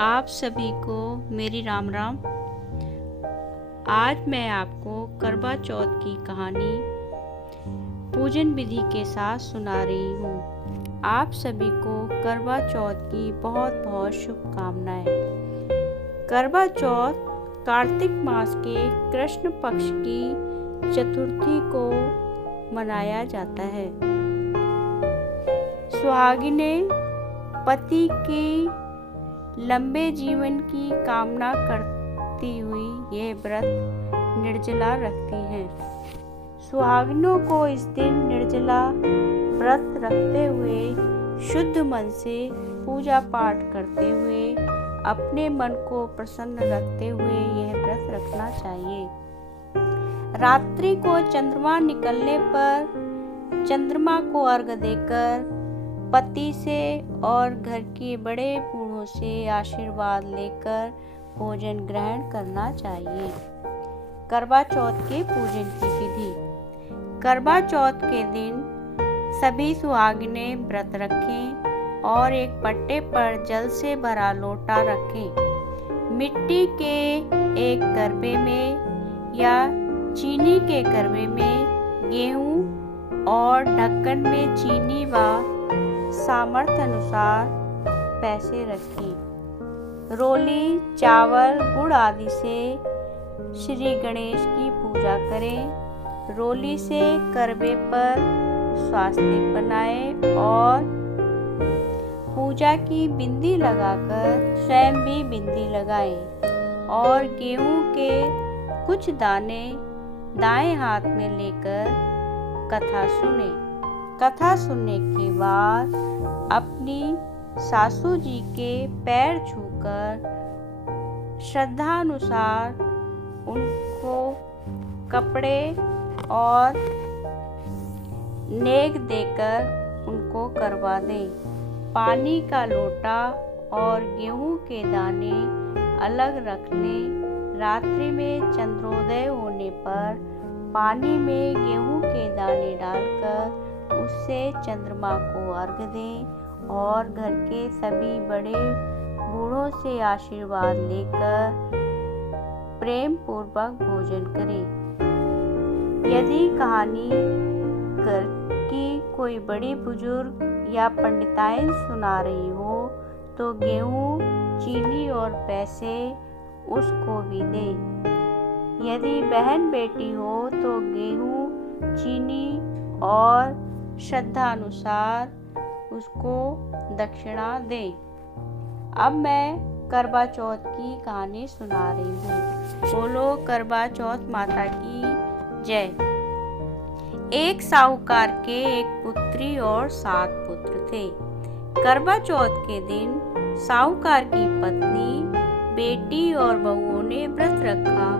आप सभी को मेरी राम राम। आज मैं आपको करवा चौथ की कहानी पूजन विधि के साथ सुना रही हूँ। आप सभी को करवा चौथ की बहुत बहुत शुभकामनाएं। करवा चौथ कार्तिक मास के कृष्ण पक्ष की चतुर्थी को मनाया जाता है। सुहागिनें पति की लंबे जीवन की कामना करती हुई यह व्रत निर्जला रखती हैं। सुहागिनों को इस दिन निर्जला व्रत रखते हुए शुद्ध मन से पूजा पाठ करते हुए अपने मन को प्रसन्न रखते हुए यह व्रत रखना चाहिए। रात्रि को चंद्रमा निकलने पर चंद्रमा को अर्घ्य देकर पति से और घर के बड़े बूढ़ों से आशीर्वाद लेकर भोजन ग्रहण करना चाहिए। करवा चौथ के पूजन की विधि। करवा चौथ के दिन सभी सुहागिनें व्रत रखें और एक पट्टे पर जल से भरा लोटा रखें। मिट्टी के एक करवे में या चीनी के करवे में गेहूं और ढक्कन में चीनी व सामर्थ्य अनुसार पैसे रखें। रोली, चावल, गुड़ आदि से श्री गणेश की पूजा करें। रोली से करवे पर स्वास्तिक बनाएं और पूजा की बिंदी लगाकर स्वयं भी बिंदी लगाएं और गेहूं के कुछ दाने दाएं हाथ में लेकर कथा सुने। कथा सुनने के बाद अपनी सासू जी के पैर छूकर श्रद्धानुसार उनको कपड़े और नेक देकर उनको करवा दें। पानी का लोटा और गेहूं के दाने अलग रख लें। रात्रि में चंद्रोदय होने पर पानी में गेहूं के दाने डालकर उससे चंद्रमा को अर्घ्य दें और घर के सभी बड़े बूढ़ों से आशीर्वाद लेकर प्रेम पूर्वक भोजन करें। यदि कहानी घर की कोई बड़ी बुजुर्ग या पंडिताएं सुना रही हो तो गेहूं, चीनी और पैसे उसको भी दें। यदि बहन बेटी हो तो गेहूं, चीनी और श्रद्धा अनुसार उसको दक्षिणा दें। अब मैं करवा चौथ की कहानी सुना रही हूँ। बोलो करवा चौथ माता की जय। एक साहूकार के एक पुत्री और 7 पुत्र थे। करवा चौथ के दिन साहूकार की पत्नी, बेटी और बहुओं ने व्रत रखा।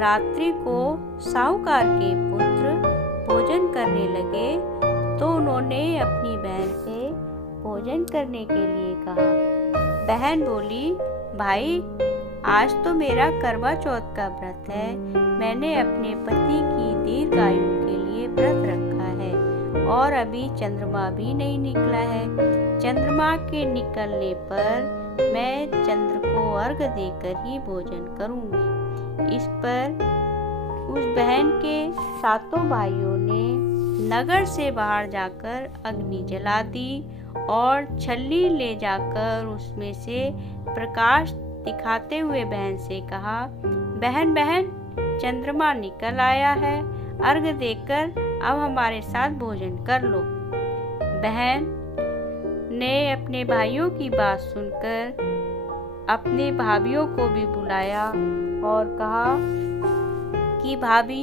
रात्रि को साहूकार के पुत्र भोजन करने लगे तो उन्होंने अपनी बहन से भोजन करने के लिए कहा। बहन बोली, भाई आज तो मेरा करवा चौथ का व्रत है। मैंने अपने पति की दीर्घायु के लिए व्रत रखा है और अभी चंद्रमा भी नहीं निकला है। चंद्रमा के निकलने पर मैं चंद्र को अर्घ्य देकर ही भोजन करूंगी। इस पर उस बहन के 7 भाइयों ने नगर से बाहर जाकर अग्नि जला दी और छल्ली ले जाकर उसमें से प्रकाश दिखाते हुए बहन से कहा, बहन बहन चंद्रमा निकल आया है, अर्घ्य देकर अब हमारे साथ भोजन कर लो। बहन ने अपने भाइयों की बात सुनकर अपने भाभियों को भी बुलाया और कहा कि भाभी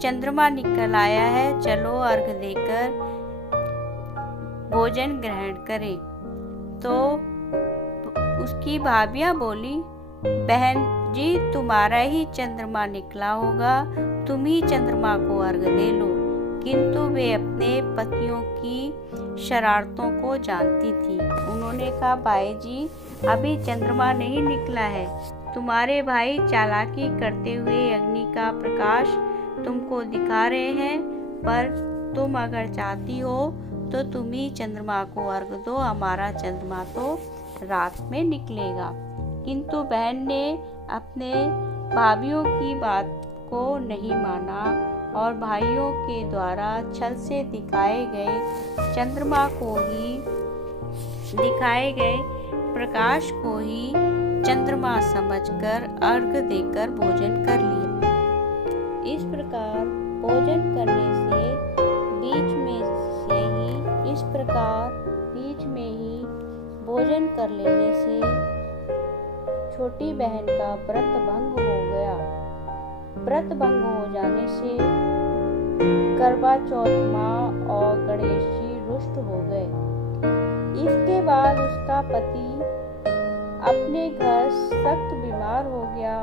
चंद्रमा निकल आया है, चलो अर्घ्य देकर भोजन ग्रहण करें। तो उसकी भाभियां बोली, बहन जी तुम्हारा ही चंद्रमा निकला होगा, तुम ही चंद्रमा को अर्घ्य दे लो। किंतु वे अपने पतियों की शरारतों को जानती थी। उन्होंने कहा, भाई जी अभी चंद्रमा नहीं निकला है, तुम्हारे भाई चालाकी करते हुए अग्नि का प्रकाश तुमको दिखा रहे हैं, पर तुम अगर चाहती हो तो तुम ही चंद्रमा को अर्घ दो, हमारा चंद्रमा तो रात में निकलेगा। किंतु बहन ने अपने भाइयों की बात को नहीं माना और भाइयों के द्वारा छल से दिखाए गए प्रकाश को ही चंद्रमा समझकर अर्घ देकर भोजन कर लिया। इस प्रकार भोजन करने से बीच में ही भोजन कर लेने से छोटी बहन का व्रत भंग हो गया। व्रत भंग हो जाने से करवा चौथ माँ और गणेश जी रुष्ट हो गए। इसके बाद उसका पति अपने घर सख्त बीमार हो गया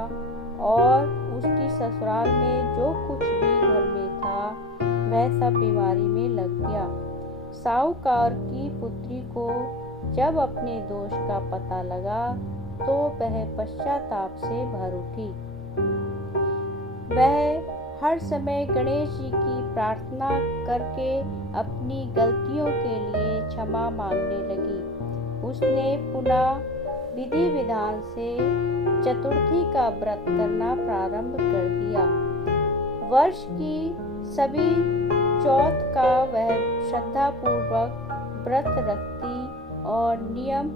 और उसकी ससुराल में जो कुछ भी घर में था वह सब बीमारी में लग गया। साहूकार की पुत्री को जब अपने दोष का पता लगा तो वह पश्चाताप से भर उठी। वह हर समय गणेश जी की प्रार्थना करके अपनी गलतियों के लिए क्षमा मांगने लगी। उसने पुनः विधि विधान से चतुर्थी का व्रत करना प्रारंभ कर दिया। वर्ष की सभी चौथ का वह श्रद्धापूर्वक व्रत रखती और नियम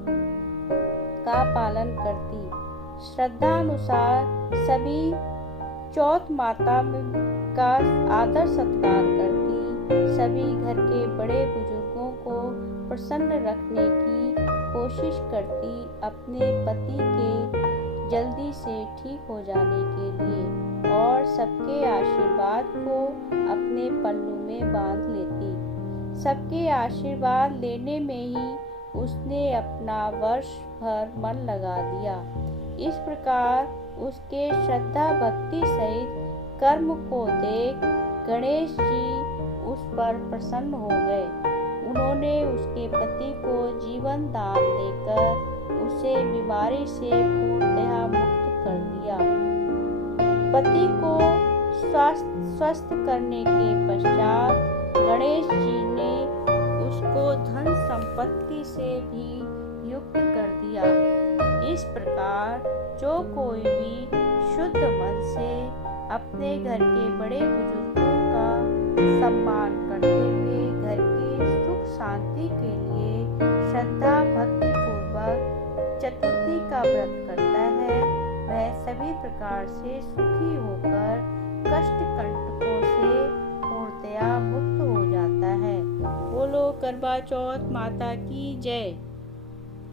का पालन करती। श्रद्धानुसार सभी चौथ माता का आदर सत्कार करती। सभी घर के बड़े बुजुर्गों को प्रसन्न रखने की कोशिश करती अपने पति के जल्दी से ठीक हो जाने के लिए और सबके आशीर्वाद को अपने पल्लू में बांध लेती। सबके आशीर्वाद लेने में ही उसने अपना वर्ष भर मन लगा दिया। इस प्रकार उसके श्रद्धा भक्ति सहित कर्म को देख गणेश जी उस पर प्रसन्न हो गए। उन्होंने उसके पति को जीवन दान देकर उसे बीमारी से पूर्णतः मुक्त कर दिया। पति को स्वस्थ करने के पश्चात गणेश जी ने उसको धन संपत्ति से भी युक्त कर दिया। इस प्रकार जो कोई भी शुद्ध मन से अपने घर के बड़े बुजुर्गों का सम्मान करते हुए घर की सुख शांति के लिए श्रद्धा भक्ति पूर्वक चतुर्थी का व्रत करता है वह सभी प्रकार से सुखी होकर कष्ट कंटकों से पूर्णतया मुक्त हो जाता है। बोलो करवा चौथ माता की जय।